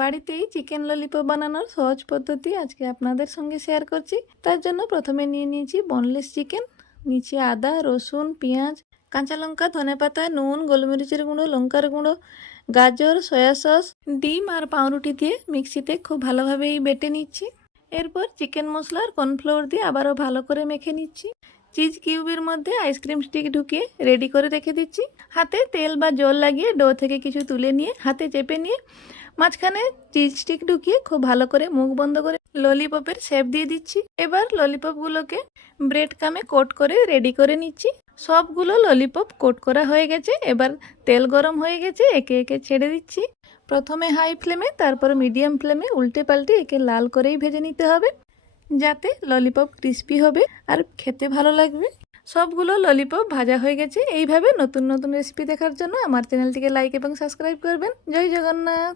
বাড়িতেই chicken lollipop বানানোর সহজ পদ্ধতি আজকে আপনাদের সঙ্গে শেয়ার করছি। তার জন্য প্রথমে নিয়ে নিয়েছি বোনলেস চিকেন, নিচে আদা, রসুন, পেঁয়াজ, কাঁচা লঙ্কা, ধনেপাতা, নুন, গোলমরিচের গুঁড়ো, লঙ্কার গুঁড়ো, গাজর, সয়া সস, ডিম আর পাউরুটি দিয়ে মিক্সিতে খুব ভালোভাবে বেটে নিচ্ছি। এরপর চিকেন মশলা আর কর্নফ্লাওয়ার দিয়ে আবারও ভালো করে মেখে নিচ্ছি। চিজ কিউবের মধ্যে আইসক্রিম স্টিক ঢুকিয়ে রেডি করে রেখে দিচ্ছি। হাতে তেল বা জল লাগিয়ে ডো থেকে কিছু তুলে নিয়ে হাতে চেপে নিয়ে মাঝখানে চিজ স্টিক ঢুকিয়ে খুব ভালো করে মুখ বন্ধ করে ললিপপের শেপ দিয়ে দিচ্ছি। এবার ললিপপগুলোকে ব্রেড কামে কোট করে রেডি করে নিচ্ছি। সবগুলো ললিপপ কোট করা হয়ে গেছে। এবার তেল গরম হয়ে গেছে, একে একে ছেড়ে দিচ্ছি। প্রথমে হাই ফ্লেমে, তারপর মিডিয়াম ফ্লেমে উল্টে পাল্টে একে লাল করেই ভেজে নিতে হবে, যাতে ললিপপ ক্রিস্পি হবে আর খেতে ভালো লাগবে। সবগুলো ললিপপ ভাজা হয়ে গেছে। এইভাবে নতুন নতুন রেসিপি দেখার জন্য আমার চ্যানেলটিকে লাইক এবং সাবস্ক্রাইব করবেন। জয় জগন্নাথ।